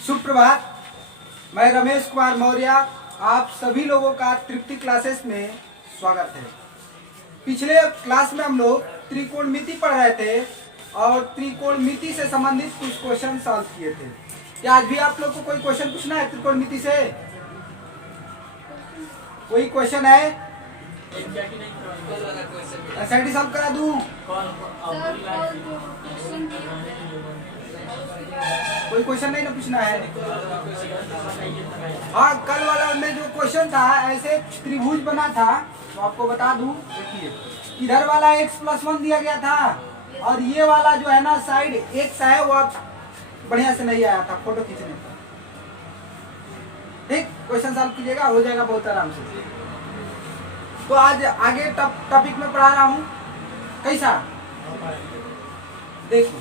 सुप्रभात, मैं रमेश कुमार मौर्य आप सभी लोगों का तृप्ति क्लासेस में स्वागत है। पिछले क्लास में हम लोग त्रिकोणमिति पढ़ रहे थे और त्रिकोणमिति से संबंधित कुछ क्वेश्चन सॉल्व किए थे। क्या आज भी आप लोग को कोई क्वेश्चन पूछना है त्रिकोणमिति से? कोई क्वेश्चन है? एसआईटी सॉल्व करा दूं? कोई क्वेश्चन नहीं ना पूछना है? हाँ, कल वाला में जो क्वेश्चन था ऐसे त्रिभुज बना था, तो आपको बता दूं। देखिए, इधर वाला x+1 दिया गया था और ये वाला जो है ना साइड x है वो आप बढ़िया से नहीं आया था फोटो खींचने पर। ठीक, क्वेश्चन सॉल्व कीजिएगा, हो जाएगा बहुत आराम से। तो आज आगे टॉपिक में पढ़ा रहा हूँ। कैसा? देखो,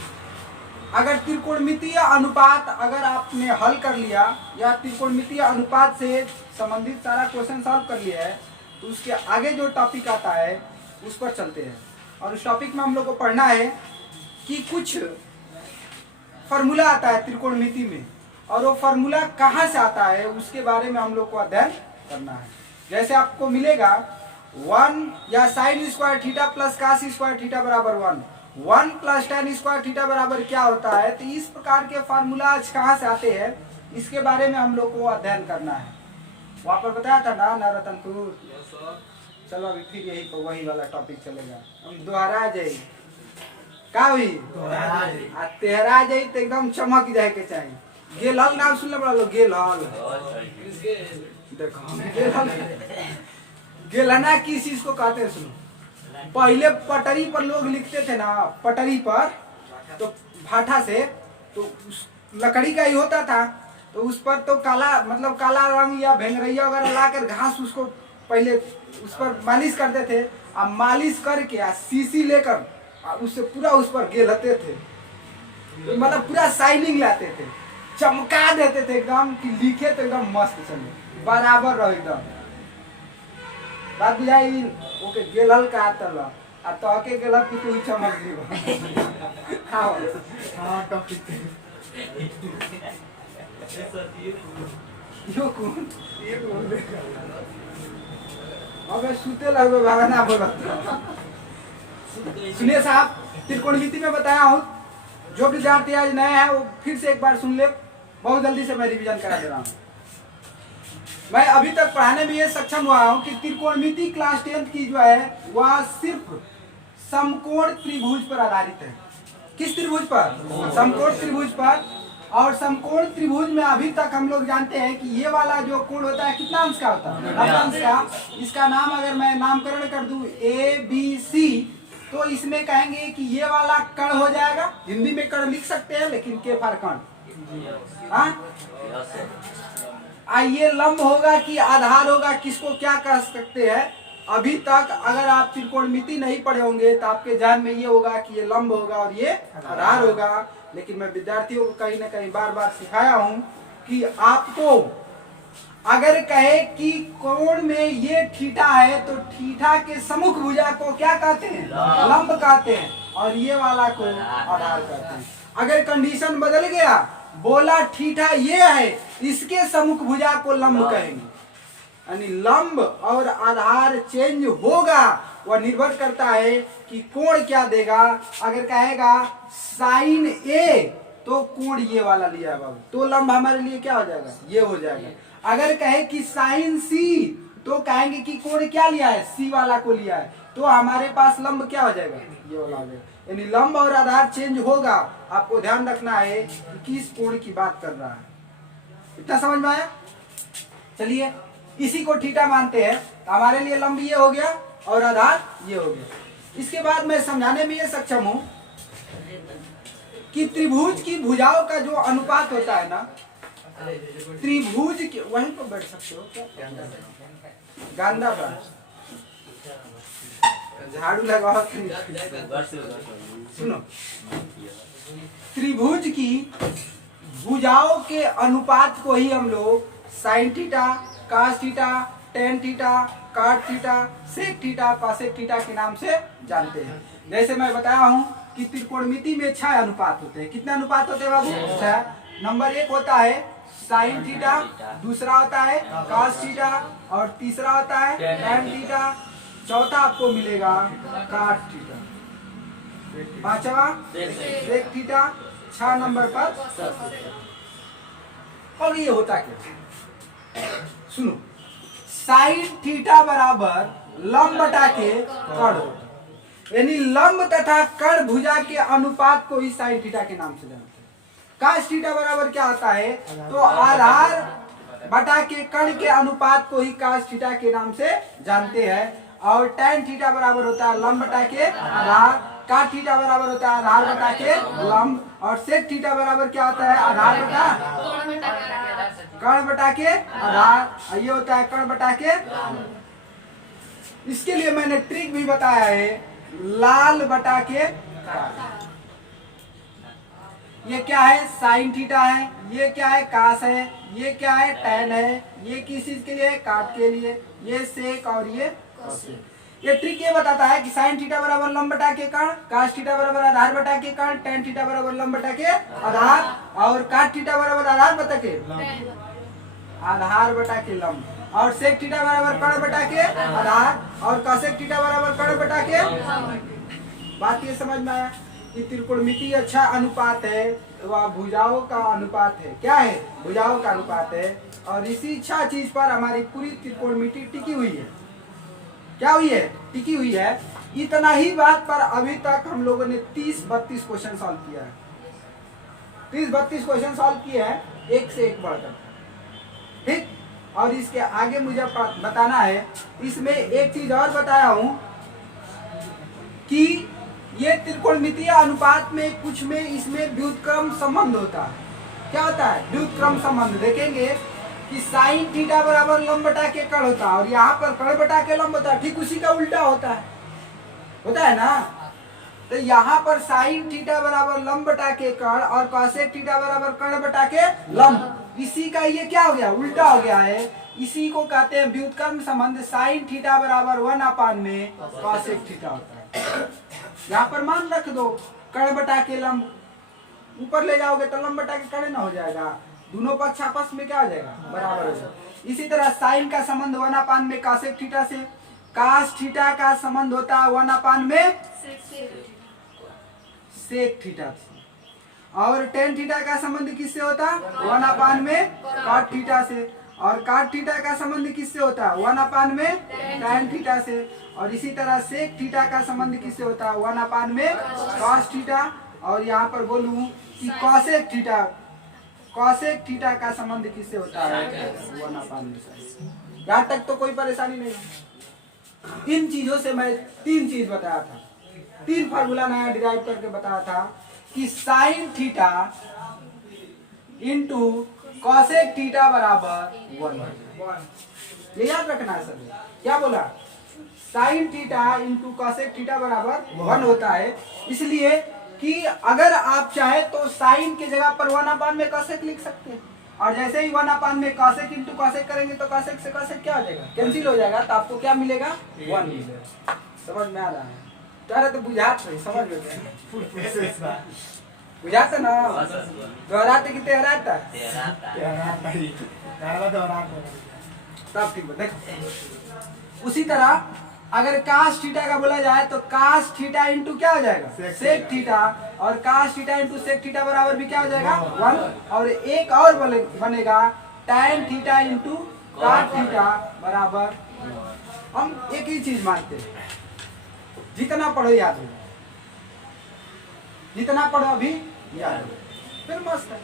अगर त्रिकोणमितीय अनुपात अगर आपने हल कर लिया या त्रिकोणमितीय अनुपात से संबंधित सारा क्वेश्चन सॉल्व कर लिया है, तो उसके आगे जो टॉपिक आता है उस पर चलते हैं। और उस टॉपिक में हम लोग को पढ़ना है कि कुछ फार्मूला आता है त्रिकोणमिति में, और वो फार्मूला कहाँ से आता है उसके बारे में हम लोग को अध्ययन करना है। जैसे आपको मिलेगा 1 या sine square theta plus cos square theta बराबर 1 प्लस tan स्क्वायर थीटा बराबर क्या होता है, तो इस प्रकार के फार्मूला कहाँ से आते हैं इसके बारे में हम लोग को अध्ययन करना है। वहाँ पर बताया था ना रतनपुर। चलो अभी फिर यही तो वही वाला टॉपिक चलेगा, हम दोहरा जाए का हुई तेहरा जाए तो एकदम चमक जाए के चाहिए। गेलहल नाम सुन लो, गेलहल। देखो गेलहना किस चीज को कहते हैं सुनो। पहले पटरी पर लोग लिखते थे ना, पटरी पर तो भाठा से तो उस लकड़ी का ही होता था, तो उस पर तो काला मतलब काला रंग या भेंगरैया वगैरह लाकर घास उसको पहले उस पर मालिश करते थे। अब मालिश करके सीसी लेकर उससे पूरा उस पर गेलते थे, मतलब पूरा शाइनिंग लाते थे, चमका देते थे एकदम कि लिखे तो एकदम मस्त चले, बराबर रहो एकदम। बात बुझाई? ओके, गेलहल का तल आ तो के गेलहल की तू ही चमक दी। हां टॉपिक यो कौन ये बोल दे। अबे सुते लगो भागना बोलत। सुनिए साहब, त्रिकोणमिति में बताया हूँ, जो विद्यार्थी आज नए हैं वो फिर से एक बार सुन ले, बहुत जल्दी से मैं रिवीजन करा दे रहा हूँ। मैं अभी तक पढ़ाने में ये सक्षम हुआ हूँ कि त्रिकोणमिति क्लास 10 की जो है वह सिर्फ समकोण त्रिभुज पर आधारित है। किस त्रिभुज पर? समकोण त्रिभुज पर। और समकोण त्रिभुज में अभी तक हम लोग जानते हैं कि ये वाला जो कोण होता है कितना अंश का होता है? 90 अंश का। इसका नाम अगर मैं नामकरण कर दूं ABC, तो इसमें कहेंगे कि ये वाला कण हो जाएगा। हिंदी में कण लिख सकते हैं, लेकिन के फॉर कण। ये लंब होगा कि आधार होगा, किसको क्या कह सकते हैं? अभी तक अगर आप त्रिकोणमिति नहीं पढ़े होंगे तो आपके ध्यान में ये होगा कि ये लंब होगा और ये आधार होगा। लेकिन मैं विद्यार्थियों को कहीं ना कहीं बार बार सिखाया हूं कि आपको अगर कहे कि कोण में ये थीटा है तो थीटा के सम्मुख भुजा को क्या कहते हैं? लंब कहते हैं, और ये वाला को आधार कहते हैं। अगर कंडीशन बदल गया, बोला थीटा ये है, इसके सम्मुख भुजा को लंब कहेंगे। यानी लंब और आधार चेंज होगा, वह निर्भर करता है कि कोण क्या देगा। अगर कहेगा साइन A तो कोण ये वाला लिया है बाबू, तो लंब हमारे लिए क्या हो जाएगा? ये हो जाएगा। अगर कहे कि साइन C तो कहेंगे कि कोण क्या लिया है? C वाला को लिया है, तो हमारे पास लंब क्या हो जाएगा? ये वाला हो जाएगा। यानी लंब और आधार चेंज होगा। आपको ध्यान रखना है कि किस कोण की बात कर रहा है। इतना समझ में आया? चलिए, इसी को थीटा मानते हैं, तो हमारे लिए लंब ये हो गया और आधार ये हो गया। इसके बाद मैं समझाने में ये सक्षम हूं कि त्रिभुज की भुजाओं का जो अनुपात होता है ना, त्रिभुज के वहीं पर बैठ सकते हो क्या? गांधा पर झाड़ू लगाओ। सुनो, त्रिभुज की भुजाओं के अनुपात को ही हम लोग sine theta, cos theta, tan theta, cot theta, sec theta, cosec theta के नाम से जानते हैं। जैसे मैं बताया हूँ कि त्रिकोणमिति में 6 अनुपात होते हैं। कितने अनुपात होते हैं बाबू? 6। नंबर 1 होता है साइन थीटा, दूसरा होता है कॉस थीटा और तीसरा होता है टेन थीटा, चौथा आपको मिलेगा कॉट थीटा, पांचवा सेक थीटा, 6 नंबर पर। और ये होता क्या? सुनो, साइन थीटा बराबर लंब बटा के कर्ण होता है, यानी लंब तथा कर्ण भुजा के अनुपात को ही साइन थीटा के नाम से जानते हैं। काश थीटा बराबर क्या आता है? तो आधार बटा के कर्ण के अनुपात को ही काश थीटा के नाम से जानते हैं। और tan थीटा बराबर होता है लंब बटा के आधार, काट थीटा बराबर होता है आधार बटा के लंब, और सेक थीटा बराबर क्या होता है? आधार बटा कर्ण बटा के आधार, ये होता है कर्ण बटा के। इसके लिए मैंने ट्रिक भी बताया है, लाल बटा के काला। ये क्या है? साइन थीटा है, ये क्या है? कास है, ये क्या है? टैन है, ये किस चीज के लिए? काट के लिए, ये सेक और ये कॉसेक। ये ट्रिक ये बताता है कि साइन थीटा बराबर लंब बटा के कर्ण, कास थीटा बराबर आधार बटा के कर्ण, टैन थीटा बराबर लंब बटा के आधार, और काट थीटा बराबर आधार बटा के आधार बटा के लंब, और सेक थीटा बराबर कर्ण बटा के आधार, और कॉसेक थीटा बराबर कर्ण बटा के। बात ये समझ में आया कि त्रिकोणमिति अच्छा अनुपात है, वह भुजाओं का अनुपात है। क्या है? भुजाओं का अनुपात है। और इसी 6 चीज पर हमारी पूरी त्रिकोणमिति टिकी हुई है। क्या हुई है? टिकी हुई है। इतना ही बात पर अभी तक हम लोगों ने 30-32 क्वेश्चन सॉल्व किया है। 30-32 क्वेश्चन सॉल्व किए हैं, एक से एक बढ़कर। ठीक, और इसके आगे मुझे बताना है, इसमें एक चीज और बताया हूं कि ये त्रिकोणमितीय अनुपात में कुछ में इसमें व्युत्क्रम संबंध होता है। क्या होता है? व्युत्क्रम संबंध। देखेंगे कि साइन थीटा बराबर लंब बटा के कर्ण होता है, और यहाँ पर कर्ण बटा के लंब होता है, ठीक उसी का उल्टा होता है ना। तो यहाँ पर साइन थीटा बराबर लंब बटा के कर्ण और कॉसेक थीटा बराबर कर्ण बटा के लंब, इसी का ये क्या हो गया? उल्टा हो गया है। इसी को कहते हैं व्युत्क्रम संबंध। साइन थीटा बराबर 1/, में कॉसेक थीटा होता है। यहाँ पर मान रख दो, कर्ण बटा के लंब, ऊपर ले जाओगे तो लंब बटा के कर्ण ना हो जाएगा, दोनों पक्ष आपस में क्या हो जाएगा? बराबर हो जाएगा। इसी तरह साइन का संबंध 1/, में कॉसेक थीटा से, कास थीटा का संबंध होता है 1/, में सेक थीटा से, और टेन थीटा का संबंध किससे होता है? 1/, में कॉट थीटा से, और कॉट थीटा का संबंध किससे होता है? 1/, में टैन थीटा से, और इसी तरह सेक थीटा का संबंध किससे होता है? 1/, में कॉस थीटा। और यहाँ पर बोलूं कि कॉसेक थीटा का संबंध किससे होता है? 1/, में। यहाँ तक तो कोई परेशानी नहीं। इन चीजों से मैं 3 चीज बताया था, 3 फार्मूला नया डिराइव करके बताया था कि sine theta into cosec theta बराबर 1। ये याद रखना है सर। क्या बोला? Sine theta into cosec theta बराबर 1 होता है, इसलिए कि अगर आप चाहे तो साइन की जगह पर 1/, में कॉसेक लिख सकते हैं, और जैसे ही 1/, में कॉसेक इंटू कॉसेक करेंगे तो कॉसेक से कॉसेक क्या हो जाएगा? कैंसिल हो जाएगा, तो आपको क्या मिलेगा? 1 मिलेगा। समझ में आ रहा है? तारा तो बुझात नहीं, समझ में बुझाता ना? दोहराते कि तेहराता? तब ठीक है। देखो, उसी तरह अगर कास थीटा का बोला जाए तो कास थीटा इंटू क्या हो जाएगा? सेक थीटा, और cos theta into sec theta बराबर भी क्या हो जाएगा? 1। और एक और बनेगा टैन थीटा इंटू काट थीटा बराबर। हम एक ही चीज मानते हैं, जितना पढ़ो याद हो, जितना पढ़ो अभी याद हो, फिर मस्त है।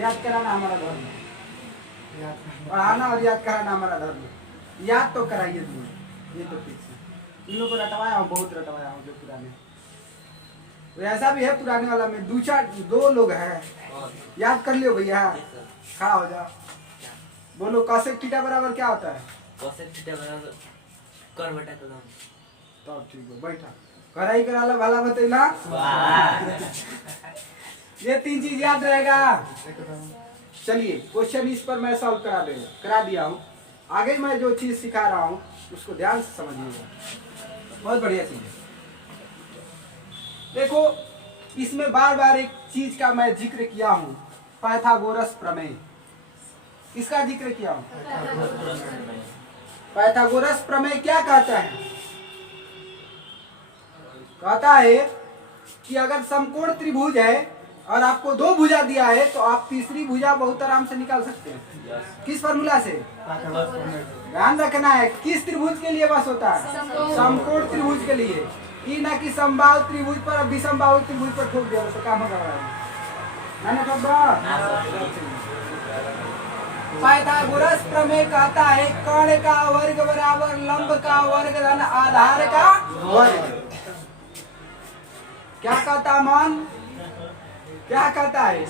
याद कराना हमारा धर्म है, पढ़ाना और याद कराना हमारा धर्म है। याद तो कराइए, ये तो ठीक है। इन लोगों को रटवाया हूँ, बहुत रटवाया हूँ जो पुराने। तो ऐसा भी है पुराने वाला में 2 लोग हैं, याद कर लियो भैया, खड़ा हो जाओ, बोलो कॉसेक थीटा बराबर क्या होता है? कॉसेक थीटा बराबर कर्ण बटा के लंब। तब ठीक है, बैठा कराई कराला भला बतैला। ये 3 चीज याद रहेगा। चलिए क्वेश्चन इस पर मैं सॉल्व करा दिया हूँ। आगे मैं जो चीज सिखा रहा हूँ उसको ध्यान से समझिएगा, बहुत बढ़िया चीज है। देखो इसमें बार बार एक चीज का मैं जिक्र किया हूँ, पाइथागोरस प्रमेय। किसका जिक्र किया हूँ? पाइथागोरस प्रमेय क्या कहता है? कहता है कि अगर समकोण त्रिभुज है और आपको दो भुजा दिया है तो आप तीसरी भुजा बहुत आराम से निकाल सकते हैं। किस फॉर्मूला से? ध्यान रखना है, किस त्रिभुज के लिए बस होता है? समकोण त्रिभुज के लिए। ये ना कि समबाहु त्रिभुज पर विषमबाहु त्रिभुज पर ठोक दिया तो काम होगा। पाइथागोरस प्रमेय कहता है कर्ण का वर्ग बराबर लंब का वर्ग धन आधार का वर्ग। क्या कहता मन? क्या कहता है?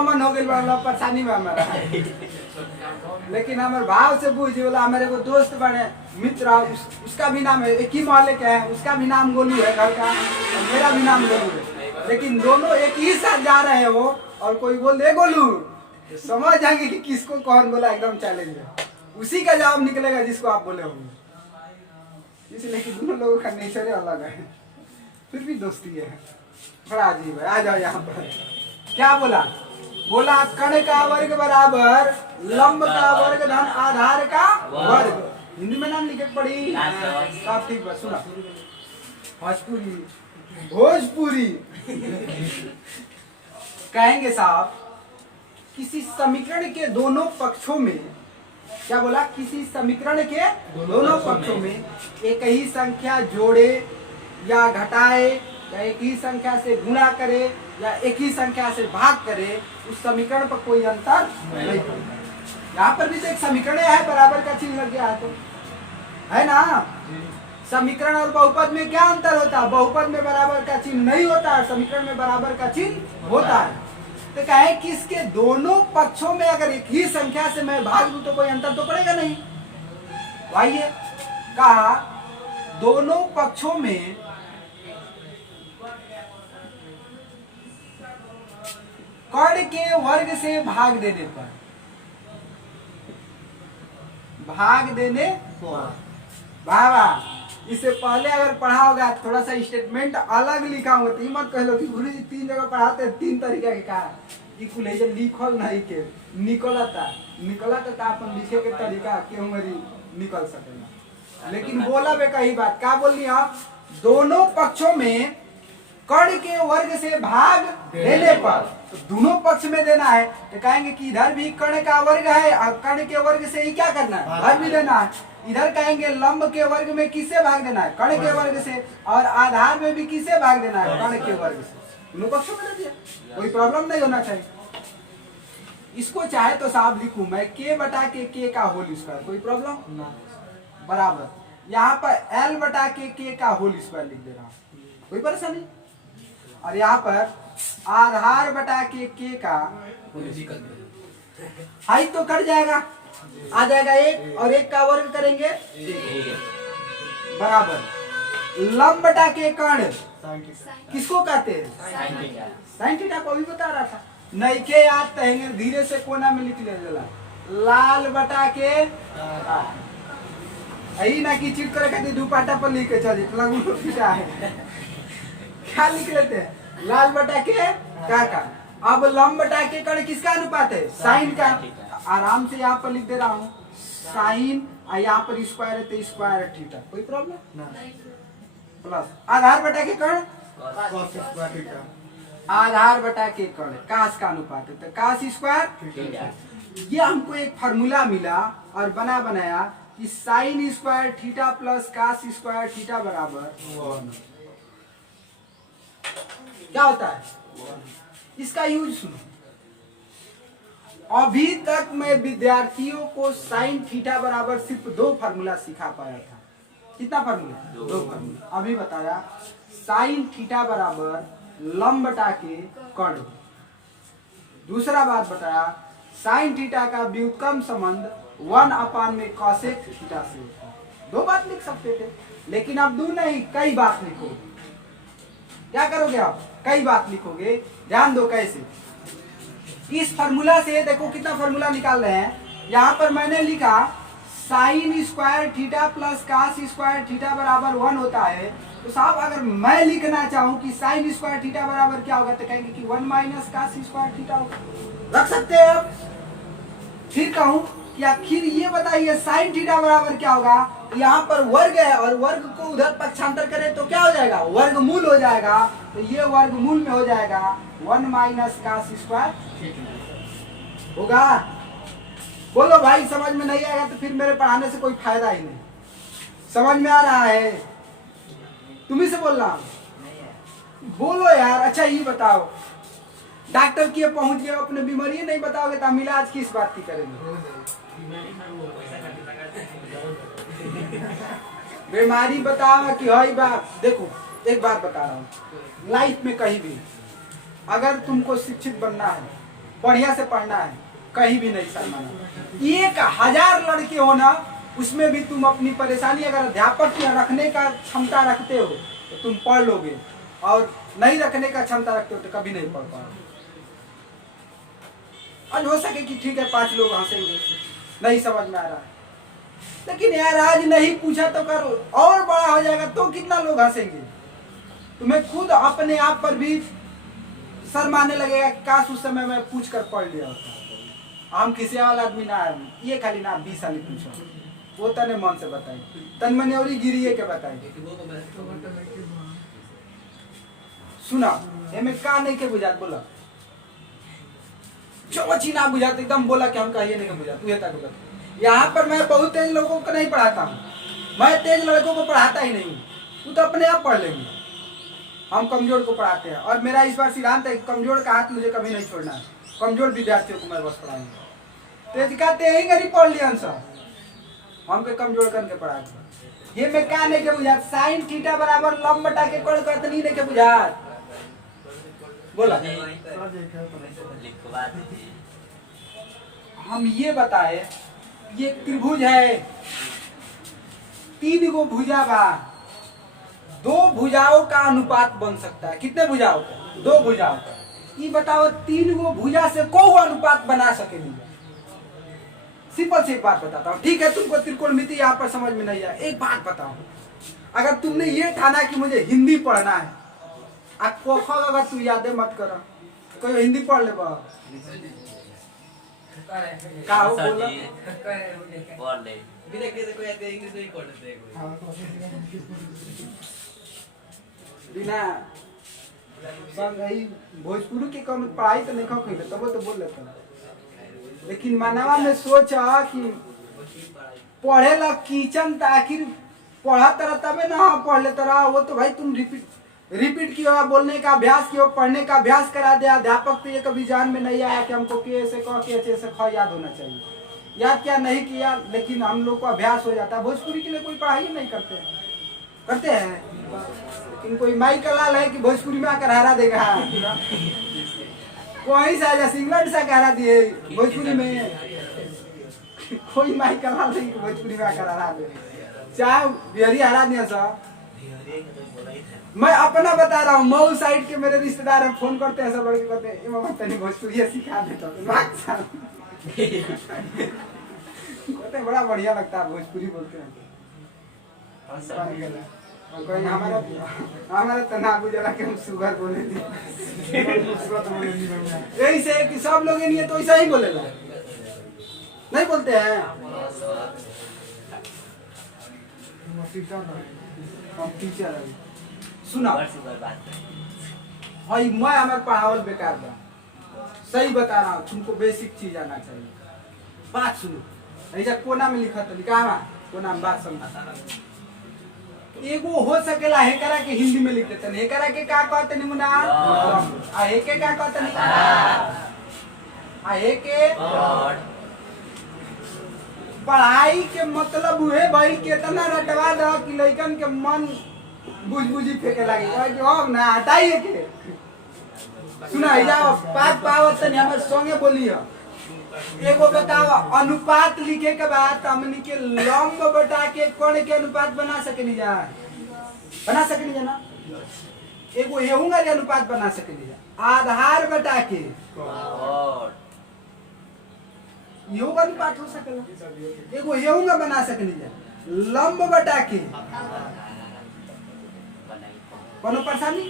मन हो गई परेशानी में हमारा, लेकिन हमारे भाव से पूछ बोला हमारे को दोस्त बने मित्र, उसका भी नाम है, एक ही मोहल्ले के है, उसका भी नाम गोलू है घर का, मेरा भी नाम गोलू है, लेकिन दोनों एक ही साथ जा रहे हैं वो, और कोई बोल दे गोलू, समझ जाएंगे कि किसको कौन बोला। एकदम चैलेंज है, उसी का जवाब निकलेगा जिसको आप बोले होंगे। इसलिए कि दोनों लोगों का नेचर अलग है, फिर भी दोस्ती है। बड़ा अजीब है। आ जाओ यहाँ पर, क्या बोला? बोला कर्ण का वर्ग बराबर लंब का वर्ग धन आधार का वर्ग। हिंदी में नाम लिखे पड़ी सब ठीक बस। सुना भोजपुरी, भोजपुरी कहेंगे साहब, किसी समीकरण के दोनों पक्षों में, क्या बोला? किसी समीकरण के दोनों पक्षों में एक ही संख्या जोड़े या घटाए या एक ही संख्या से गुणा करे या एक ही संख्या से भाग करे, उस समीकरण पर कोई अंतर नहीं पड़ता। यहाँ पर भी तो एक समीकरण है, बराबर का चिन्ह लग गया है, तो है ना। समीकरण और बहुपद में क्या अंतर होता है? बहुपद में बराबर का चिन्ह नहीं होता है, समीकरण में बराबर का चिन्ह होता है। तो कहे कि इसके दोनों पक्षों में अगर एक ही संख्या से मैं भाग दूं तो कोई अंतर तो पड़ेगा नहीं। आइए, कहा दोनों पक्षों में कर्ण के वर्ग से भाग देने पर, भाग देने बाबा, इससे पहले अगर पढ़ा होगा थोड़ा सा स्टेटमेंट अलग लिखा होगा तो मत कह लो कि गुरु जी 3 जगह पढ़ाते हैं 3 तरीके के कहा कि लिखल नहीं के निकलता अपन लिखे के तरीका क्यों मरी निकल सकेगा। लेकिन बोला बे कही बात, क्या बोली आप? दोनों पक्षों में कर्ण के वर्ग से भाग देने पर, तो दोनों पक्ष में देना है, तो कहेंगे कि इधर भी कर्ण का वर्ग है और कर्ण के वर्ग से ही क्या करना है? भाग भी देना है। इधर कहेंगे लंब के वर्ग में किससे भाग देना है? कर्ण के वर्ग से, और आधार में भी किससे भाग देना है? कर्ण के वर्ग से। दोनों पक्षों में दे दिया, कोई प्रॉब्लम नहीं होना चाहिए। इसको चाहे तो साहब लिखूं मैं k बटा के का होल स्क्वायर, कोई प्रॉब्लम बराबर। यहाँ पर l बटा के का होल स्क्वायर लिख दे रहा हूँ, कोई परेशानी। और यहाँ पर आधार बटा के का हाइट तो कट जाएगा, आ जाएगा 1 और 1 का वर्ग करेंगे बराबर लंब बटा के कर्ण किसको कहते हैं? साइन थीटा को भी बता रहा था। नहीं के याद कहेंगे, धीरे से कोना में लिख ले जला लाल बटा के यही ना कि चिट करे खातिर दुपट्टा पर लिख के चल है क्या लिख लेते हैं? लाल बटा के का। अब लंब बटा के कर्ण किसका अनुपात है? साइन का। आराम से यहाँ पर लिख दे रहा हूँ साइन, यहाँ पर स्क्वायर है तो स्क्वायर थीटा, कोई प्रॉब्लम प्लस आधार बटा के कर्ण आधार बटा के कर्ण कास का अनुपात है तो कास स्क्वायर। ये हमको एक फार्मूला मिला और बनाया कि sine square theta plus cos square theta बराबर 1। क्या होता है? इसका यूज सुनो। अभी तक मैं विद्यार्थियों को साइन थीटा बराबर सिर्फ 2 फार्मूला सिखा पाया था। कितना फार्मूला? 2 फार्मूला। अभी बताया साइन थीटा बराबर लंब बटा के कर्ण। दूसरा बात बताया साइन थीटा का व्युत्क्रम संबंध 1 में कॉसेक थीटा से होता है। 2 बात लिख सकते थे, लेकिन अब 2 नहीं कई बात लिखोगे। क्या करोगे आप? कई बात लिखोगे। ध्यान दो कैसे। इस फार्मूला से देखो कितना फार्मूला निकाल रहे हैं। यहाँ पर मैंने लिखा sine square theta plus cos square theta बराबर 1 होता है। तो साहब अगर मैं लिखना चाहूँ कि साइन स्क्वायर थीटा बराबर क्या होगा तो कहेंगे कि 1 माइनस कास स्क्वायर थीटा होगा। रख सकते हैं आप। फिर कहूँ कि आखिर ये बताइए साइन थीटा बराबर क्या होगा। यहाँ पर वर्ग है और वर्ग को उधर पक्षांतर करें तो क्या हो जाएगा, वर्गमूल हो जाएगा। तो ये वर्गमूल में हो जाएगा 1 माइनस कास स्क्वायर होगा। बोलो भाई समझ में नहीं आएगा तो फिर मेरे पढ़ाने से कोई फायदा ही नहीं। समझ में आ रहा है? तुम्ही से बोल रहा हूं, बोलो यार। अच्छा ये बताओ, डॉक्टर के पहुंच गए अपने बीमारी नहीं बताओगे तो हम इलाज किस बात की करेंगे? बीमारी बताओ कि हई बात। देखो एक बात बता रहा हूँ, लाइफ में कहीं भी अगर तुमको शिक्षित बनना है, बढ़िया से पढ़ना है, कहीं भी नहीं शर्माना। 1000 लड़के हो ना, उसमें भी तुम अपनी परेशानी अगर अध्यापक की रखने का क्षमता रखते हो तो तुम पढ़ लोगे, और नहीं रखने का क्षमता रखते हो तो कभी नहीं पढ़ पाओगे। आज हो सके कि ठीक है 5 लोग हंसेंगे, नहीं समझ में आ रहा है, लेकिन यार आज नहीं पूछा तो करो, और बड़ा हो जाएगा तो कितना लोग हंसेंगे। तुम्हें खुद अपने आप पर भी शर्म आने लगेगा, काश उस समय मैं पूछ कर पढ़ लिया होता। हम किसी वाला आदमी ना है, ये खाली ना 20 साल पूछो, वो तने मन से बताई, तन मने और गिरिए के बताई। सुना एमे का नहीं के बुझात, बोला चौची ना बुझात, एकदम बोला कि हम कहिए नहीं के बुझात, तू ये तक बोला। यहाँ पर मैं बहुत तेज लोगों को नहीं पढ़ाता हूँ, मैं तेज लड़कों को पढ़ाता ही नहीं हूँ, तू तो अपने आप पढ़ लेंगे। हम कमजोर को पढ़ाते हैं, और मेरा इस बार सिद्धांत है कमजोर का हाथ मुझे कभी नहीं छोड़ना है। कमजोर विद्यार्थियों को मैं बस पढ़ाऊंगा। तेज का ही गरीब पढ़ लिया सब, हमके कमजोर करके पढ़ा। ये मैं क्या नहीं के बुझात, साइन थीटा बराबर लंब बटा के कोण कतनी नहीं के बुझात, बोला। हम ये बताए, ये त्रिभुज है, 3 गो भुजा बा, 2 भुजाओं का अनुपात बन सकता है। कितने भुजाओं का? 2 भुजाओं का। ये बताओ 3 गो भुजा से को अनुपात बना सकेंगे? सिंपल से एक बात बताता हूँ, ठीक है तुमको त्रिकोणमिति यहाँ पर समझ में नहीं आया, एक बात बताओ। अगर तुमने ये ठाना कि मुझे हिंदी पढ़ना है, अगर तू यादें मत कर, कोई हिंदी पढ़ ले बा का हो बोला पढ़ ले बिना किसी को आते इंग्लिश नहीं पढ़ लेते बिना सब यही भोजपुरी के कौन पढ़ाई तो नहीं खा कहीं तब तो बोल लेता। लेकिन मानवा में सोचा कि पढ़े ला किचन आखिर पढ़ा तरह तबे ना पढ़ लेता रहा। वो तो भाई तुम रिपीट किया, बोलने का अभ्यास किया, पढ़ने का अभ्यास करा दिया। अध्यापक तो ये कभी जान में नहीं आया कि हमको के से कह के अच्छे से ख याद होना चाहिए। याद क्या नहीं किया, लेकिन हम लोग को अभ्यास हो जाता है। भोजपुरी के लिए कोई पढ़ाई नहीं करते हैं, लेकिन कोई माई का लाल है कि भोजपुरी में आकर हरा देगा। कोई सा जा सिंगलेट सा हरा दिए भोजपुरी में, कोई माई का लाल नहीं भोजपुरी में आकर हरा दे, चाहे बिहारी हरा दिया सा। मैं अपना बता रहा हूँ, मऊ साइड के मेरे रिश्तेदार हैं, फोन करते हैं सब लड़के, कहते हैं मामा तनी भोजपुरी सिखा देता हूँ। कहते हैं बड़ा बढ़िया लगता है भोजपुरी बोलते हैं। कोई हमारा तना गुजरा के हम सुगर बोले थे, यही से कि सब लोग नहीं है तो ऐसा ही बोलेगा, नहीं बोलते हैं। टीचर सुना भाई, मैं हमारे पढ़ावल बेकार बा, सही बता रहा हूँ, तुमको बेसिक चीज आना चाहिए। बात सुनो, ऐसा कोना में लिखा था, लिखा कोना में, बात समझा। एगो हो सकेला हेकरा के हिंदी में लिख देते, हेकरा के का कहते नहीं मुना, आ हेके का कहते नहीं, आ हेके पढ़ाई के मतलब हुए भाई कितना रटवा दो कि लइकन के मन बुझबुझी फेंके लगे कि अब ना हटाइए के। सुना जाओ पात पावत नहीं हमारे संगे बोली है। एगो बताओ अनुपात लिखे के बाद हमनी के लंब बटा के कोण के अनुपात बना सकेनी जा, बना सकेनी जा ना। एगो हेऊंगा के अनुपात बना सकेनी जा, आधार बटा के यो का अनुपात हो सकेला। एगो येऊंगा बना सकनी जा लंब बटा के कोनो परेशानी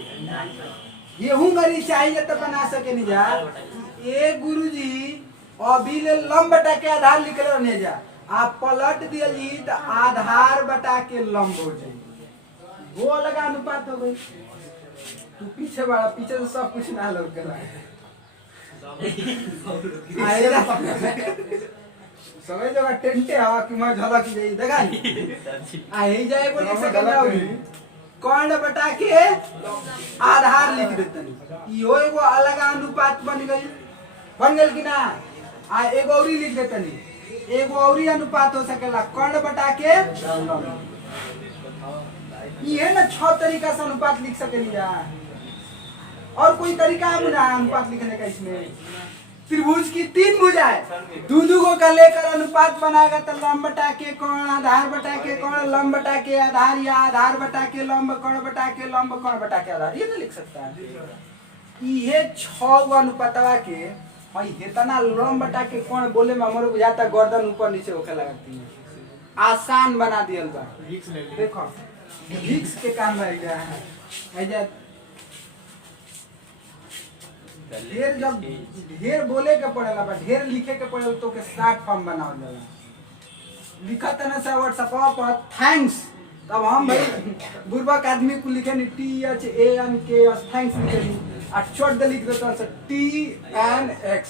येऊंगा नहीं चाहिए तो बना सकनी जा। ए गुरुजी अभी ले लंब बटा के आधार लिख रहने जा आप पलट दिया जी तो आधार बटा के लंब हो जाए वो अलग अनुपात हो गई। तू पीछे बड़ा पीछे से सब कुछ ना लग गया समय जगह टेंटे हवा कि मैं झलक जाई देखा आई जाए बोले से गलत कौन बटा के आधार लिख देतनी इहो एगो अलग अनुपात बन गई कि ना। आ एगो औरी लिख देतनी एगो औरी अनुपात हो सकेला कर्ण बटा के ये ना 6 तरीका से अनुपात लिख सकेली जा। और कोई तरीका है मुझे अनुपात लिखने का इसमें त्रिभुज की 3 भुजाएं दो को का लेकर अनुपात बनाएगा तो लंब बटा के कोण आधार बटा के कोण लंब बटा के आधार या आधार बटा के लंब कोण बटा के लंब कोण बटा के आधार ये तो लिख सकता है। ये 6 अनुपातवा के और इतना लंब बटा के कोण बोले में हमरो बुझाता गर्दन ऊपर नीचे होके लगती है आसान बना दियल बा। देखो विक्स के काम रह गया है ढेर जब ढेर बोले के पड़ेला बा ढेर लिखे के पड़ेला तो के शॉर्ट फॉर्म बनावल जाला लिखत ना से व्हाट्सएप पर थैंक्स तब हम भाई बुर्बक आदमी को लिखे नहीं THANK थैंक्स लिखे नहीं और शॉर्ट द लिख देता है TNX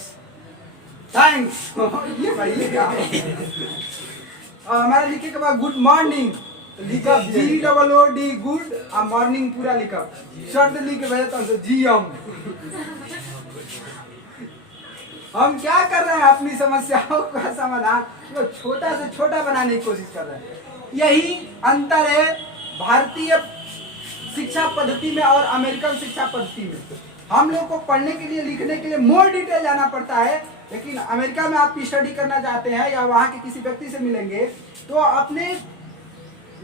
थैंक्स ये भाई ये क्या और हमारा लिखे के बाद गुड मॉर्निंग लिखा GOOD गुड और मॉर्निंग पूरा लिखा शॉर्ट लिख के भेजता हूं GM। हम क्या कर रहे हैं अपनी समस्याओं का समाधान तो छोटा से छोटा बनाने की कोशिश कर रहे हैं। यही अंतर है भारतीय शिक्षा पद्धति में और अमेरिकन शिक्षा पद्धति में। हम लोग को पढ़ने के लिए लिखने के लिए मोर डिटेल जाना पड़ता है लेकिन अमेरिका में आप स्टडी करना चाहते हैं या वहाँ के किसी व्यक्ति से मिलेंगे तो अपने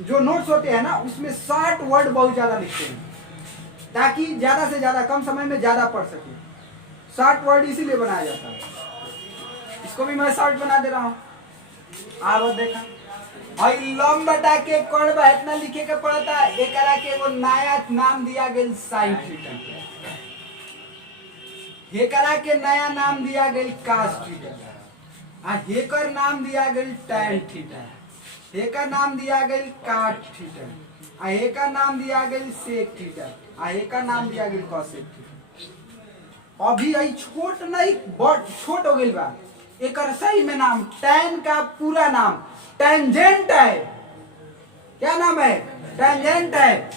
जो नोट्स होते हैं ना उसमें शॉर्ट वर्ड बहुत ज्यादा लिखते हैं ताकि ज्यादा से ज्यादा कम समय में ज्यादा पढ़ सके। शॉर्ट वर्ड इसीलिए बनाया जाता है। इसको भी मैं शॉर्ट बना दे रहा हूँ आप देखा और लंब बटा के कोण बा इतना लिखे के पड़ता एकरा के एगो नया नाम दिया गेल साइन थीटा हेकरा के नया नाम दिया गेल cos थीटा आ हेकर नाम दिया गेल tan थीटा हेकर नाम दिया गेल cot थीटा आ हेकर नाम दिया गेल sec थीटा आ हेकर नाम दिया गेल cosec थीटा। अभी आई छोट नहीं बड़ छोट हो गई बा एकर सही में नाम tan का पूरा नाम टेंजेंट है। क्या नाम है टेंजेंट है।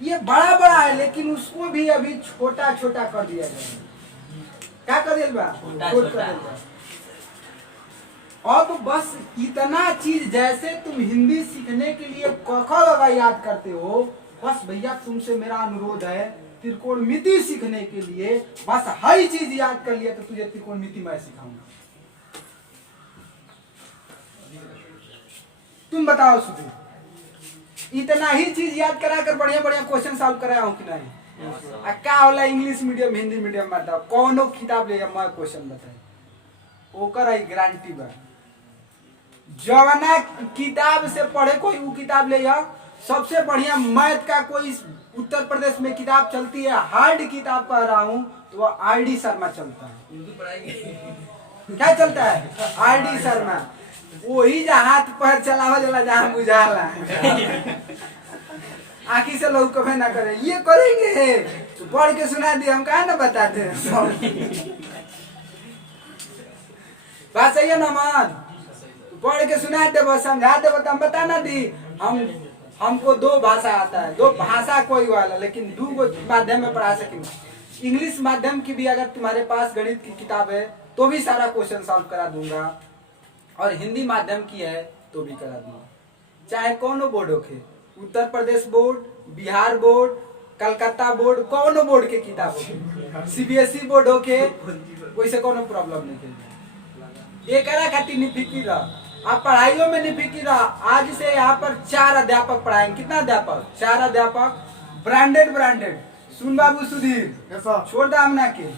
ये बड़ा बड़ा है लेकिन उसको भी अभी छोटा छोटा कर दिया गया। क्या कर दिया बा छोटा कर दिया। अब बस इतना चीज जैसे तुम हिंदी सीखने के लिए क ख ग याद करते हो बस भैया तुमसे मेरा अनुरोध है त्रिकोणमिति सीखने के लिए बस हर चीज याद कर लिया तो तुझे त्रिकोणमिति मैं सिखाऊंगा। तुम बताओ सुधीर इतना ही चीज याद करा कर बढ़िया बढ़िया क्वेश्चन सॉल्व कराया हूं कि नहीं। क्या होला इंग्लिश मीडियम हिंदी मीडियम बताओ कौनो किताब ले मैं क्वेश्चन बताए ओकर आई गारंटी बा जवाना किताब से पढ़े कोई वो किताब ले आओ। सबसे बढ़िया मैथ का कोई उत्तर प्रदेश में किताब चलती है हार्ड किताब पढ़ रहा हूँ तो वो RD शर्मा चलता है। उर्दू पढ़ाएंगे क्या चलता है RD शर्मा वही जा हाथ पैर चलावा जला जहाँ बुझाला आखी से लोग कभी ना करे ये करेंगे तो पढ़ के सुना दिए हम कहा ना बताते हैं बात सही है ना मान पढ़ के सुना दे बस समझा दे बता बता ना दी हमको 2 भाषा आता है 2 भाषा कोई वाला लेकिन 2 माध्यम में पढ़ा सकेंगे। इंग्लिश माध्यम की भी अगर तुम्हारे पास गणित की किताब है तो भी सारा क्वेश्चन सॉल्व करा दूंगा और हिंदी माध्यम की है तो भी करा दूंगा चाहे कौन बोर्ड होके Uttar Pradesh board Bihar board Calcutta board कौन बोर्ड के किताब होके CBSE बोर्ड होके वैसे कोनो प्रॉब्लम नहीं है। एक खातिर निफिकी रहा आप पढ़ाइयों में निफिकी रहा। आज से यहाँ पर 4 अध्यापक पढ़ाएंगे। कितना अध्यापक 4 अध्यापक ब्रांडेड सुन बाबू सुधीर छोड़ दामना के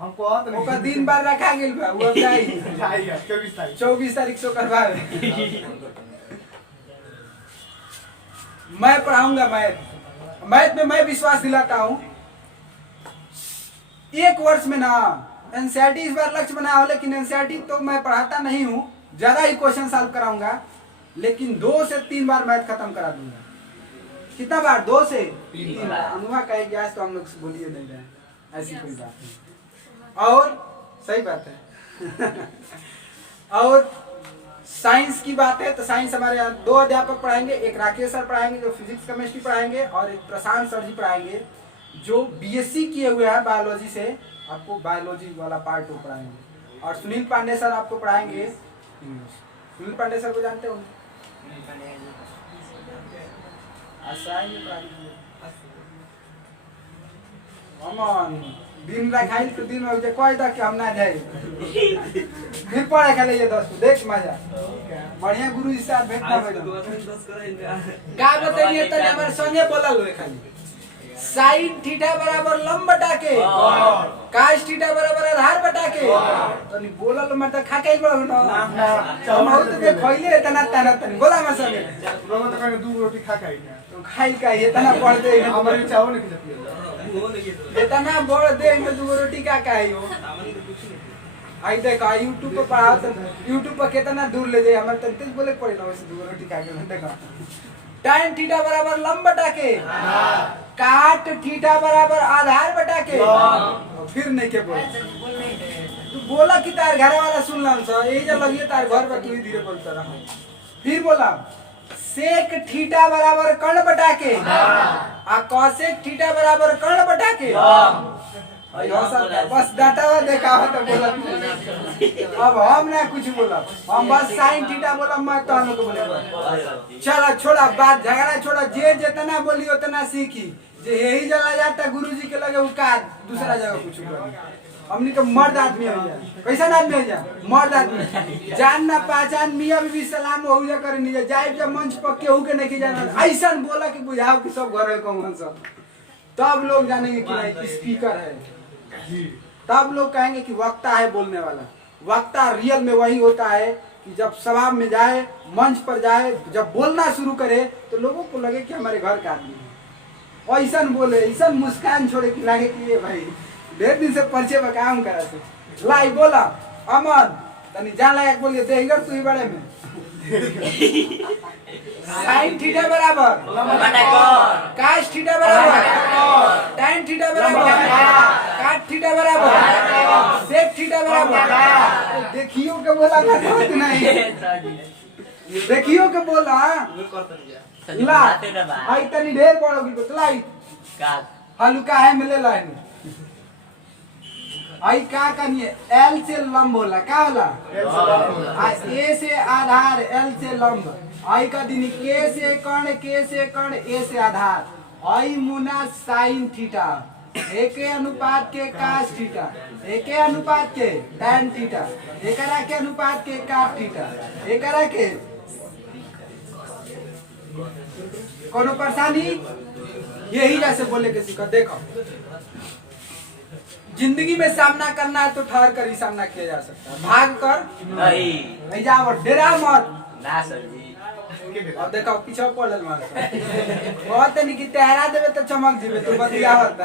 हमको आता नहीं ओका दिन बार रखा गेल बा वो अब जाई जाएगा 24 तारीख 24 तारीख से करवावे। मैं पढ़ाऊंगा मैथ में मैं विश्वास दिलाता हूँ। एक वर्ष में ना एनसीईआरटी इस बार लक्ष्य बनाया हो, लेकिन एनसीईआरटी तो मैं पढ़ाता नहीं हूँ, ज्यादा ही क्वेश्चन सॉल्व कराऊंगा, लेकिन 2 से 3 बार मैथ खत्म करा दूंगा। कितना बार? 2 से 3 बार। अनुभव कहेगी आज तो हम लोग बोलिए नहीं रहे, ऐसी कोई बात नहीं। और सही बात है। और साइंस की बात है तो साइंस हमारे यहाँ 2 अध्यापक पढ़ाएंगे, एक राकेश सर पढ़ाएंगे जो फिजिक्स केमिस्ट्री पढ़ाएंगे, और एक प्रशांत सर जी पढ़ाएंगे जो बीएससी किए हुए हैं बायोलॉजी से, आपको बायोलॉजी वाला पार्ट वो पढ़ाएंगे। और सुनील पांडे सर आपको पढ़ाएंगे इंग्लिश। सुनील पांडे सर को जानते हो? दिन रखाइल तो दिन में कोई दा कि हम ना जाए फिर पढ़े खाले ये 10 देख मजा बढ़िया गुरु जी से भेंट ना भेटो का बताइए त हमर संगे बोलल होय खाली sin थीटा बराबर लंब बटा के cos थीटा बराबर आधार बटा के तनी बोलल मत खा के बोल ना हम हो तो खइले तना तना तनी बोला हमर संगे रोमा तो कहीं 2 रोटी खा खाई तो खाइल का ये तना पढ़ दे हमारे चाहो नहीं खिलाती इतना बोल दे में 2 रोटी का काई हो आई देखा YouTube पे पढ़ा तो YouTube पर कितना दूर ले जाए हमर तंतेज बोले पड़े ना वैसे 2 रोटी खा के देखा tan थीटा बराबर लंब बटा के काट थीटा बराबर आधार बटा के फिर नहीं के बोल तू बोला कि तार घर वाला सुन लन सा यही जब लगिए तार घर पर तू ही धीरे बोलता रहा। फिर बोला सेक थीटा बराबर कर्ण बटा के आ कॉसेक थीटा बराबर कर्ण बटा के बस डाटा देखा हो तो बोला। अब हम ना कुछ बोला, हम बस साइन थीटा बोला, मैं तो हम लोग बोले चला छोड़ा बात झगड़ा छोड़ा, जे जितना बोली उतना सीखी, जे यही जला जाता गुरुजी के लगे उका दूसरा जगह कुछ बोली। हमनी के मर्द आदमी हो जा, कैसा आदमी हो जा? मर्द आदमी जान ना पहचान मियां बीबी सलाम हो जा करे नहीं जाए जब मंच पर केहू के नहीं जाना ऐसा बोला कि बुझाओ कि सब घर है कौन सब, तब लोग जानेंगे कि नहीं स्पीकर है, तब लोग कहेंगे कि वक्ता है बोलने वाला। वक्ता रियल में वही होता है कि जब सभा में जाए, मंच पर जाए, जब बोलना शुरू करे तो लोगों को लगे कि हमारे घर का आदमी है, ऐसा बोले, ऐसा मुस्कान छोड़े कि लगे कि ये भाई ढेर दिन से परिचय में काम करा से लाई बोला अमन तनी जान लगा बोलिए देगर तू ही बड़े में sin थीटा बराबर cos थीटा बराबर tan थीटा बराबर cot थीटा बराबर sec थीटा बराबर देखियो के बोला ना नहीं देखियो के बोला ला आई तनी ढेर पड़ोगी बतलाई हल्का है मिले लाइन आई का कनिए L से लंब होला का होला A से आधार L से लंब आई का दिन K से कर्ण A से आधार आई मुना साइन थीटा एके अनुपात के cos थीटा एके अनुपात के tan थीटा एकरा के अनुपात के cot थीटा एकरा के कोनो परेशानी यही जैसे बोले के सीखो। देखो जिंदगी में सामना करना है तो ठहर कर ही सामना किया जा सकता है, भाग कर नहीं जाओ डेरा मत ना सर जी। अब देखो पीछे पड़ल मार बहुत नहीं कि तहरा देवे तो चमक जीवे तो बतिया होता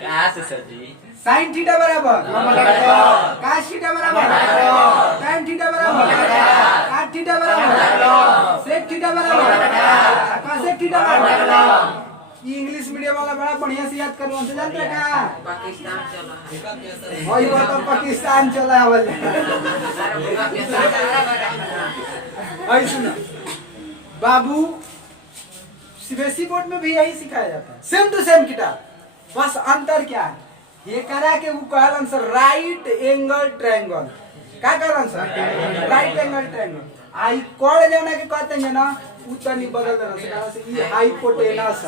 कहाँ से सर जी? sin थीटा बराबर cos थीटा बराबर tan थीटा बराबर cot थीटा बराबर sec थीटा बराबर cosec थीटा बराबर। ये इंग्लिश मीडियम वाला बड़ा बढ़िया से याद करवा से जानते का पाकिस्तान चला है वही तो पाकिस्तान चला है वाले आई सुना बाबू सीबीएसई बोर्ड में भी यही सिखाया जाता है, सेम टू सेम किताब, बस अंतर क्या है ये करा के वो कहलन सर राइट एंगल ट्रायंगल का कहलन सर राइट एंगल ट्रायंगल आई कोण जाना के कहते हैं ना उतनी बदल देना से ये हाइपोटेनस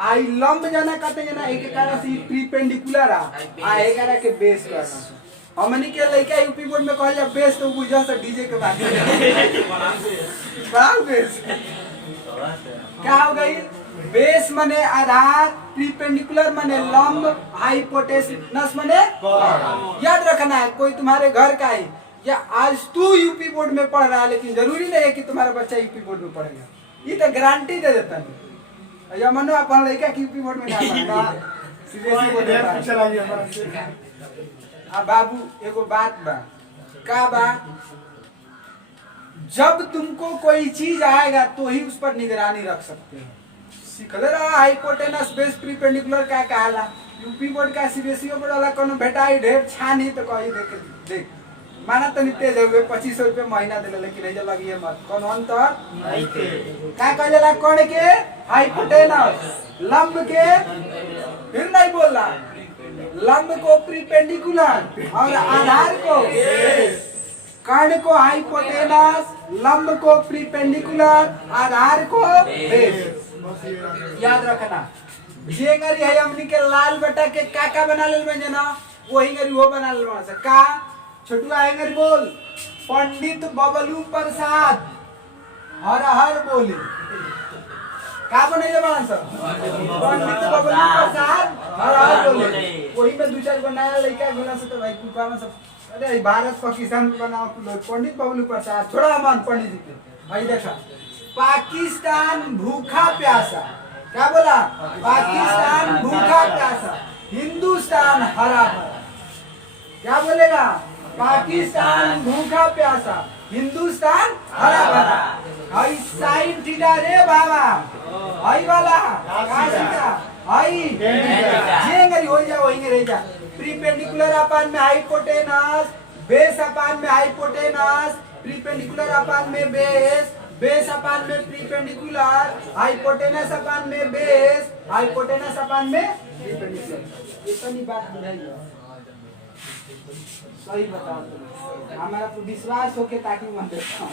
आई लंब जाना कहते हैं ना एक कारण से परपेंडिकुलर आ एकरा के बेस करना हमनी के लइका यूपी बोर्ड में कहल जा बेस तो बुझा से डीजे के बात बड़ा बेस क्या हो गई बेस मने आधार, प्रीपेंडिकुलर मने लंब, हाइपोटेनस मने याद रखना है। कोई तुम्हारे घर का है या आज तू यूपी बोर्ड में पढ़ रहा है, लेकिन जरूरी नहीं है कि तुम्हारा बच्चा यूपी बोर्ड में पढ़ेगा। ये तो गारंटी दे देता है। या मनो अपन लड़का की यूपी बोर्ड में ना पढ़ेगा, सीबीएसई बोर्ड में पीछे लगी हमारा से। अब बाबू एगो बात बा, का बा, जब तुमको कोई चीज आएगा तो ही उस पर निगरानी रख सकते हो। सीखले रहा हाइपोटेनस बेस प्रीपेंडिकुलर का कहला। यूपी बोर्ड का सीबीएसई बोर्ड वाला कोनो भेटाई ढेर छानी तो कही देख माना तो नहीं तेज हुए 2500 रुपये महीना दिले, लेकिन नहीं लगी है मत कौन अंतर नहीं थे। का कहला कौन के हाइपोटेनस, लंब के फिर नहीं बोला, लंब को प्रीपेंडिकुलर और आधार को कर्ण को हाइपोटेनस, लंब को प्रीपेंडिकुलर, आधार को बेस। याद रखना जे गरी है हमनी के लाल बटा के काका बना लेल में जना वही गरी वो बना लेल बना का छोटू आएंगे बोल पंडित बबलू प्रसाद हर हर बोले का बनैले बना सब पंडित बबलू प्रसाद हर हर बोले। वही में दो चार बनाया लड़का गुना से तो भाई कुपा में सब अरे भारत पाकिस्तान बनाओ पंडित बबलू प्रसाद थोड़ा मान पंडित जी के भाई देखा पाकिस्तान भूखा प्यासा, क्या बोला पाकिस्तान भूखा प्यासा, हिंदुस्तान हरा भरा। क्या बोलेगा पाकिस्तान भूखा प्यासा, हिंदुस्तान हरा भरा। हाई साइन थीटा रे बाबा, हाई वाला का थीटा हाई जेंगरी हो जा वही रह जा। प्रीपेंडिकुलर अपान में हाइपोटेनस, बेस अपान में हाइपोटेनस, प्रीपेंडिकुलर अपान में बेस, बेस अपान में प्रीपेंडिकुलर, हाइपोटेनस अपान में बेस, हाइपोटेनस अपान में प्रीपेंडिकुलर। इतनी बात बुझाइए, सही बताओ तुम हमारा तो विश्वास हो के ताकि मैं देखता हूँ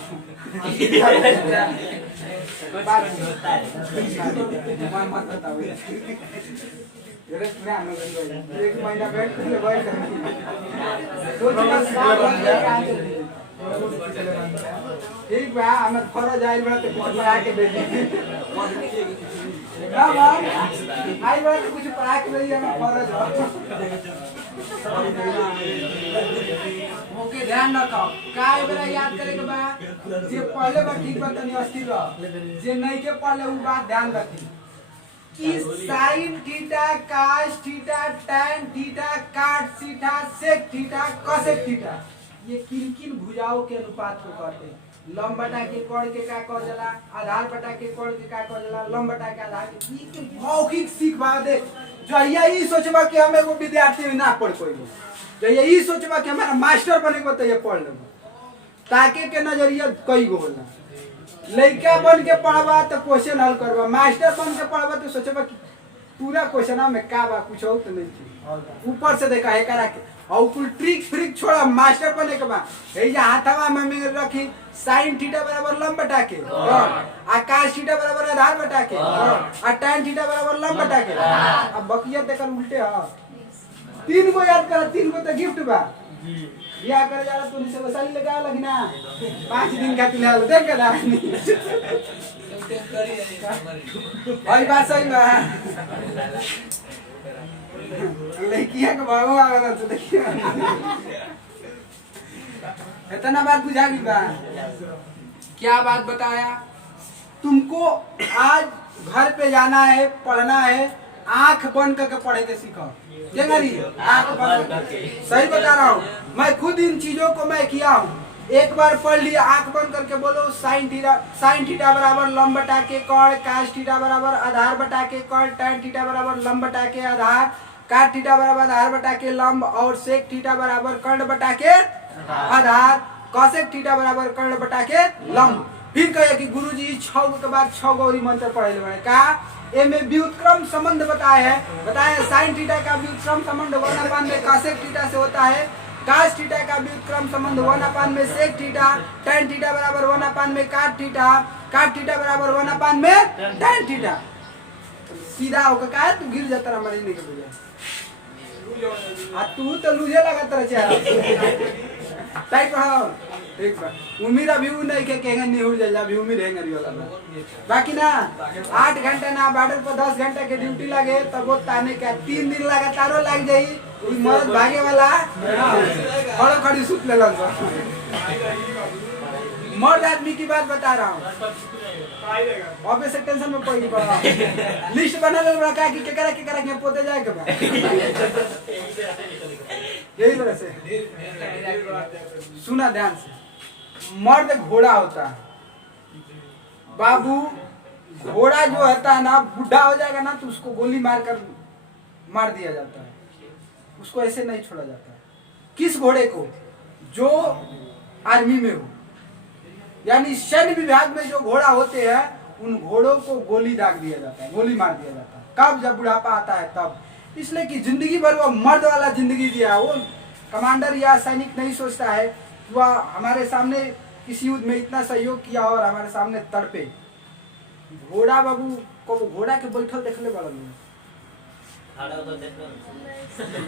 मत बताओ एक महीना बैठ के बैठ ठीक बा हमें फर्ज आइल बड़ा तो कुछ पढ़ा के दे दी ना मां आइल बड़ा तो कुछ पढ़ा के दे दी हमें फर्ज ओके ध्यान रखो का एबरा याद करे के बा जे पहले बा ठीक बा तनी अस्थिर रह जे नहीं के पहले उ बात ध्यान रखी कि sine theta cos theta tan theta cot theta sec theta cosec theta ये किन किन भुजाओं के अनुपात को कहते हैं। लंब बटा के कोण के का कह जाला, आधार बटा के कोण के का कह जाला, लंब बटा के आधार के ई के मौखिक सीख बा दे। जो यही सोचबा कि हम एगो विद्यार्थी ना पढ़ कोई, जो यही सोचबा कि हमारा मास्टर बने के बताइए पढ़ लेबो ताके के नजरिया कई गो होला। लड़का बन के पढ़वा तो क्वेश्चन हल करवा, मास्टर बन के पढ़वा तो सोचबा कि पूरा क्वेश्चन में का बा कुछ हो तो नहीं ऊपर से देखा है करा के और कुल ट्रिक फ्रिक छोड़ा मास्टर बने के बा हे जा हाथवा में रखी sin थीटा बराबर लंब बटा के आ cos थीटा बराबर आधार बटा के आ tan थीटा बराबर लंब बटा के। अब बकिया देखल उल्टे ह तीन गो याद कर, तीन गो तो गिफ्ट बा बियाह करे जाला तो निसे वसाली लगा लगी ना 5 दिन का तिला देख के ना भाई बात सही बा लड़कियां के बाबू आवेला तो देखिए इतना बात बुझा गई बा। क्या बात बताया तुमको आज घर पे जाना है पढ़ना है आंख बंद करके पढ़े के सीखो। आंख बंद करके सही बता रहा हूँ मैं खुद इन चीजों को मैं किया हूँ। एक बार पढ़ लिया आंख बंद करके बोलो sin थीटा बराबर लंब बटा के कोण, cos थीटा बराबर आधार बटा के कोण, tan थीटा बराबर लंब बटा के आधार, cot थीटा बराबर आधार बटा के लंब और sec थीटा बराबर कर्ण बटा के आधार, cosec थीटा बराबर कर्ण बटा के लंब। फिर कहे कि गुरुजी 6 के बाद 6 गौरी मंत्र पढ़े बने का एमे व्युत्क्रम संबंध बताया है। बताया sin थीटा का व्युत्क्रम संबंध 1/में cosec थीटा से होता है, cos थीटा का व्युत्क्रम संबंध 1/में sec थीटा, tan थीटा बराबर 1/में cot थीटा, cot थीटा बराबर 1/में tan थीटा। सीधा होकर का तू गिर जाता रहा मरीने के बुझे आ तू तो लूझे लगा तेरा चेहरा टाइट रहो एक बार उम्मीद अभी वो नहीं के कहेंगे नहीं उड़ जाए, अभी उम्मीद है वाला बाकी ना 8 घंटा ना बॉर्डर पर 10 घंटा के ड्यूटी लगे तब वो ताने का 3 दिन लगातार लग जाई मर्द भागे वाला खड़ो खड़ी सुत ले मर्द आदमी की बात बता रहा हूँ। ऑफिस से टेंशन में कोई नहीं पड़ा, लिस्ट बना ले बड़ा का कि केकरा केकरा के पोते जाए के बा यही तरह से सुना ध्यान से। मर्द घोड़ा होता है बाबू, घोड़ा जो होता है ना बुढ़ा हो जाएगा ना तो उसको गोली मारकर मार दिया जाता है, उसको ऐसे नहीं छोड़ा जाता है। किस घोड़े को? जो आर्मी में हो, यानी सैन्य विभाग में जो घोड़ा होते हैं उन घोड़ों को गोली दाग दिया जाता है, गोली मार दिया जाता है। कब? जब बुढ़ापा आता है तब। इसलिए कि जिंदगी भर वो मर्द वाला जिंदगी दिया है। वो कमांडर या सैनिक नहीं सोचता है वह हमारे सामने किसी युद्ध में इतना सहयोग किया और हमारे सामने तड़पे। घोड़ा बाबू को घोड़ा के बैठल देख ले बड़ा लोग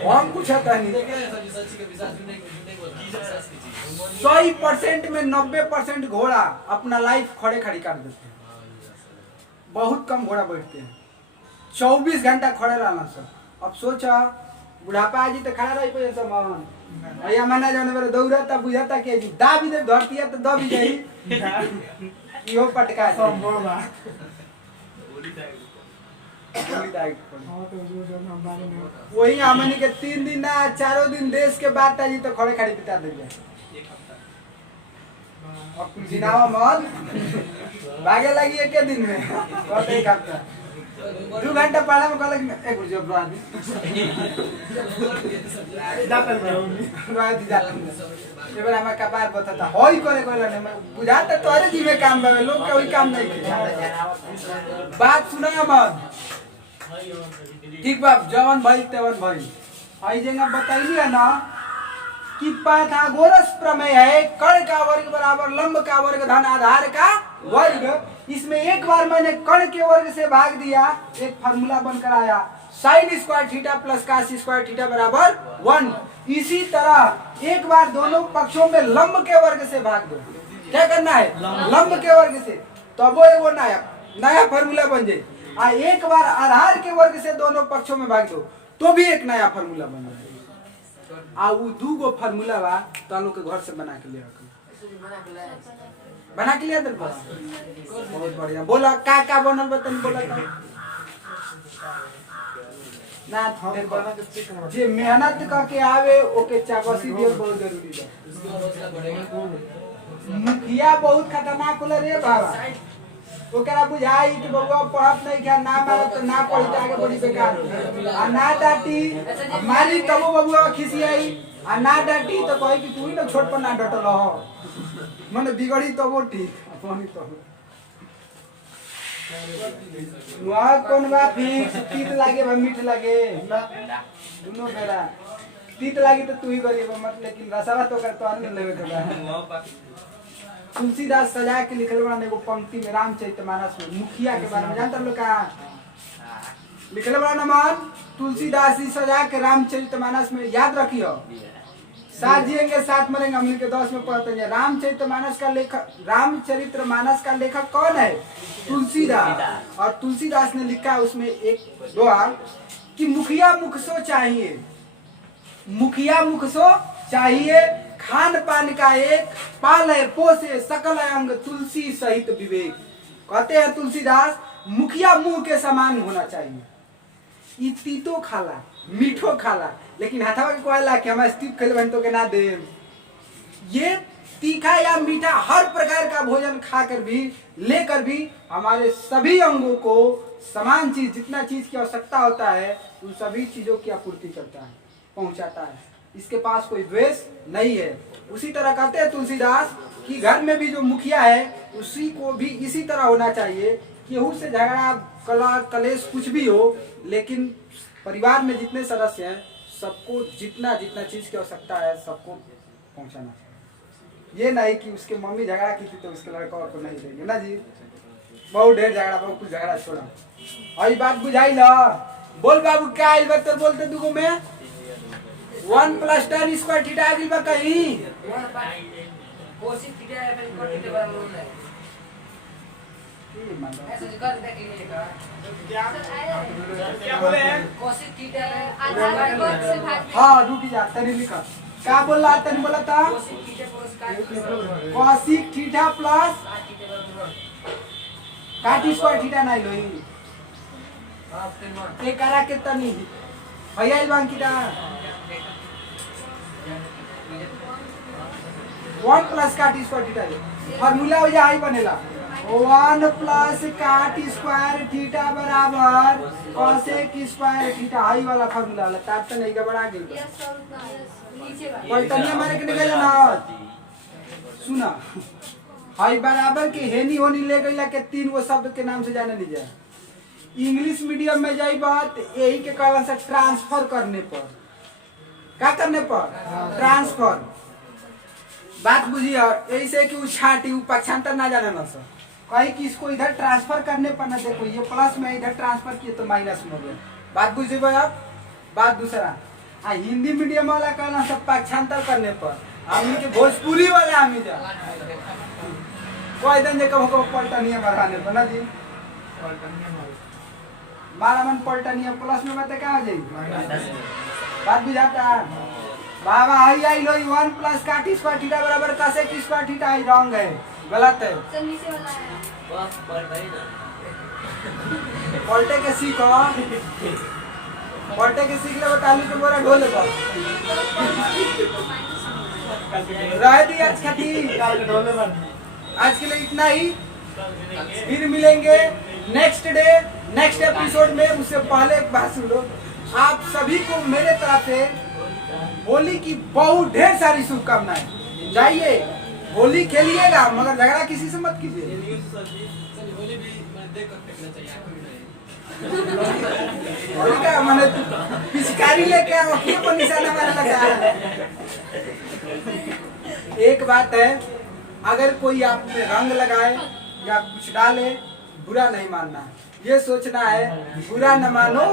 हम कुछ आता नहीं। 100% में 90% घोड़ा अपना लाइफ खड़े खड़ी कर देते हैं, बहुत कम घोड़ा बैठते हैं। 24 घंटा खड़े रहना सर। अब सोचा बुढ़ापा जी तो खड़ा रही पे सामान भैया मना जाने वाले दौड़ता बुझाता के जी दा भी दे धरती है तो दा भी जाई यो पटका संभव बा। वही हमनी के 3 दिन ना 4 दिन देश के बाद ताजी तो खड़े खड़ी बिता देंगे। अब कुछ दिनावा मत भागे लगी एक दिन में बहुत एक हफ्ता 2 घंटा पढ़ा में कहलक एक बुझो ब्रांड जातल जाऊं रोज जातल एबार हमरा कपार बताता होई करे कहला ने बुझाता तोरे जी में काम बावे लोग के वही काम नहीं के बात सुना मत ठीक बाप जवान भाई तेवन भाई आई जगह बताइली है ना कि पाइथागोरस प्रमेय है कण का वर्ग बराबर लंब का वर्ग धन आधार का वर्ग। इसमें एक बार मैंने कण के वर्ग से भाग दिया, एक फार्मूला बनकर आया sin square theta plus cos square theta बराबर 1। इसी तरह एक बार दोनों पक्षों में लंब के वर्ग से भाग दो। क्या करना है? लंब के वर्ग से, तो वो एगो नया फार्मूला बन जाए। एक बार आधार के वर्ग से दोनों पक्षों में भाग दो तो भी एक नया फार्मूला बन जाए। वो 2 गो फार्मूला बा तो लोग के घर से बना के ले बना के लिया बहुत बढ़िया। बोला का बनल बतन बोला ना जे मेहनत करके आवे ओके चाबसी दियो बहुत जरूरी बा। मुखिया बहुत खतरनाक होला रे बाबा, ओकरा बुझाई कि बबुआ पढ़त नहीं क्या ना मारे तो ना पढ़ी तो आगे बड़ी बेकार आ ना डांटी मारी तब बबुआ खिसियाई आ ना डांटी तो कहे कि तू ही ना छोट पर ना डटल हो मने बिगड़ी तो वो ठीक अपनी तो वहां कौन बा फिक्स तीत लागे बा मीठ लागे दोनों बेरा तीत लागी तो तू ही गरीब मत, लेकिन रसावा तो कर तो अन्य लेवे के बा। तुलसीदास सजा के लिखल बना एगो पंक्ति में रामचरितमानस में मुखिया के बारे में जानता लोग का लिखल बना नमन तुलसीदास जी सजा के रामचरितमानस में याद रखियो। 7 जिएंगे 7 मरेंगे हम के 10 में पढ़ते हैं। रामचरितमानस का लेखक कौन है? तुलसीदास। और तुलसीदास ने लिखा उसमें एक दोहा कि मुखिया मुख सो चाहिए, मुखिया मुख सो चाहिए, खान पान का एक पाले पोसे सकल अंग तुलसी सहित विवेक। कहते हैं तुलसीदास मुखिया मुंह के समान होना चाहिए। ई तीतो खाला मीठो खाला लेकिन हथवा के कहला कि हम स्टीप खेल बन तो के ना दे। ये तीखा या मीठा हर प्रकार का भोजन खाकर भी लेकर भी हमारे सभी अंगों को समान चीज जितना चीज की आवश्यकता होता है उन सभी चीजों की आपूर्ति करता है, पहुंचाता है। इसके पास कोई द्वेष नहीं है। उसी तरह कहते हैं तुलसीदास कि घर में भी जो मुखिया है उसी को भी इसी तरह होना चाहिए। केहू से झगड़ा कला कलेश कुछ भी हो लेकिन परिवार में जितने सदस्य हैं सबको जितना जितना चीज की आवश्यकता है सबको पहुंचाना चाहिए। ये नहीं कि उसके मम्मी झगड़ा की थी तो उसके लड़का और को नहीं देंगे ना जी। बहुत ढेर झगड़ा बहुत कुछ झगड़ा छोड़ा और बात बुझाई ला। बोल बाबू क्या आइल बा बोलते दुगो में 1 + tan स्क्वायर थीटा आगिल बा कहीं कोशिश कीजिए या फिर कोशिश के बराबर होता है ऐसे कर देख लीजिएगा क्या बोले हैं? कोशिश कीजिए आधार वर्ग से भाग हाँ रुक जा तनी लिखा क्या बोल रहा तनी बोला था कोशिश कीजिए कॉसिक थीटा प्लस काट स्क्वायर थीटा नहीं लोई एक करा के तनी भैया इलवान कीटा 1 प्लस काट स्क्वायर थीटा फार्मूला हो जा आई बनेला 1 प्लस काट स्क्वायर थीटा बराबर कॉसेक स्क्वायर थीटा आई वाला फार्मूला वाला तार तो नहीं गड़बड़ा गेल यस और नीचे वाला पलटनिया मारे के निकल ना सुना हाई बराबर के हेनी होनी ले गईला के 3 वो शब्द के नाम से जाने नहीं जाए इंग्लिश मीडियम में जाई बात यही के कारण से ट्रांसफर करने पर क्या करने पर ट्रांसफर बात बुझिए ऐसे कि छाटी पक्षांतर ना जाने ना सर कहीं कि इसको इधर ट्रांसफर करने पर ना देखो ये प्लस में इधर ट्रांसफर किए तो माइनस में हो गया बात बुझिए भाई आप बात दूसरा हिंदी मीडियम वाला कहना सब पक्षांतर करने पर हम के भोजपुरी वाला हम जा कोई दिन जे कहो पलटनिया बढ़ाने पर ना जी मारा मन पलटनिया प्लस में बता क्या हो जाएगी बात बुझाता बाबा आई आई लो 1 प्लस काट स्क्वायर थीटा बराबर कॉसेक स्क्वायर थीटा आई रॉन्ग है गलत है सर नीचे वाला है बस पढ़ रही ना पलटे के सीखो पलटे के सीख ले टाली के बोरा ढोल ले रह दी आज खाती आज के लिए इतना ही फिर मिलेंगे नेक्स्ट डे नेक्स्ट एपिसोड में उससे पहले एक बात सुन लो आप सभी को मेरे तरफ से होली की बहुत ढेर सारी शुभकामनाएं जाइए होली खेलिएगा मगर झगड़ा किसी से मत कीजिए होली का मैंने पिचकारी लेके आओ के पर निशाना मारने लगा एक बात है अगर कोई आप पे रंग लगाए या कुछ डाले बुरा नहीं मानना ये सोचना है बुरा न मानो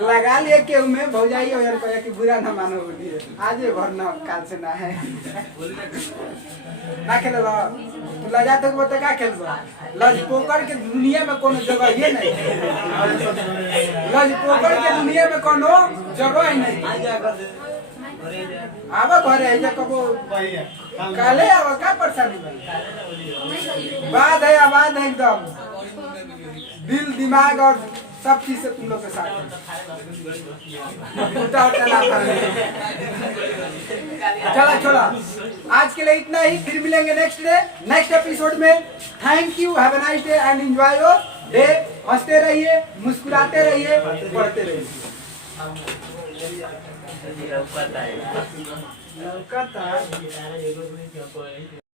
लगा लिए के में भौजाई और कहे कि बुरा न मानो होली आज ये भरना काल से ना है ना खेल तू लजा तो बता का खेल लज पोकर के दुनिया में कोनो जगह ये नहीं लज पोकर के दुनिया में कोनो जगह ही नहीं आवा घरे है कबो काले आवा का परेशानी भाई बात है आवाज है एकदम दिल दिमाग और सब चीज से तुम लोग के साथ चला छोड़ा आज के लिए इतना ही फिर मिलेंगे नेक्स्ट डे नेक्स्ट एपिसोड में thank you have a nice day and enjoy your day हंसते रहिए मुस्कुराते रहिए पढ़ते रहिए लौकता है लौकता